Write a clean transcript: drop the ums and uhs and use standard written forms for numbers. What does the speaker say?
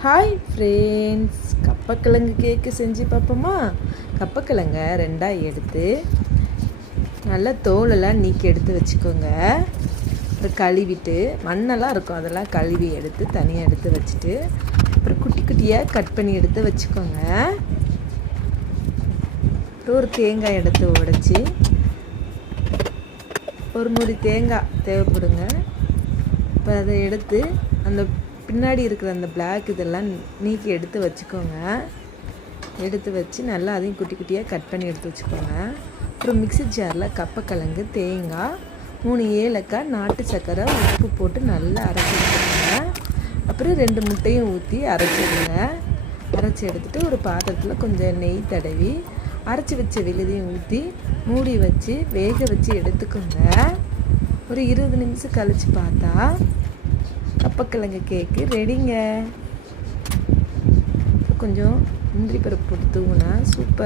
Hi friends, கப்பக்கிழங்கு கேக்கு செஞ்சு பார்ப்போமா? கப்பக்கிழங்க ரெண்டாக எடுத்து நல்லா தோலெல்லாம் நீக்கி எடுத்து வச்சுக்கோங்க. அப்புறம் கழுவிட்டு மண்ணெல்லாம் இருக்கும், அதெல்லாம் கழுவி எடுத்து தனியாக எடுத்து வச்சுட்டு அப்புறம் குட்டி குட்டியாக கட் பண்ணி எடுத்து வச்சுக்கோங்க. அப்புறம் ஒரு தேங்காய் எடுத்து உடைச்சி, ஒரு மூடி தேங்காய் தேவைப்படுங்க. இப்போ அதை எடுத்து அந்த பின்னாடி இருக்கிற அந்த பிளாக் இதெல்லாம் நீக்கி எடுத்து வச்சுக்கோங்க. எடுத்து வச்சு நல்லா அதையும் குட்டி குட்டியாக கட் பண்ணி எடுத்து வச்சுக்கோங்க. அப்புறம் மிக்ஸி ஜாரில் கப்பக்கிழங்கு, தேங்காய், 3 ஏலக்காய், நாட்டு சர்க்கரை, உப்பு போட்டு நல்லா அரைச்சி எடுத்துக்கோங்க. அப்புறம் 2 முட்டையும் ஊற்றி அரைச்சிடுங்க. அரைச்சி எடுத்துகிட்டு ஒரு பாத்திரத்தில் கொஞ்சம் நெய் தடவி அரைச்சி வச்ச விழுதையும் ஊற்றி மூடி வச்சு வேக வச்சு எடுத்துக்கோங்க. ஒரு 20 நிமிஷம் கழித்து பார்த்தா கப்பக்கிழங்கு கேக்கு ரெடிங்க. கொஞ்சம் முந்திரி பருப்பு போட்டு தூங்கினா சூப்பர்.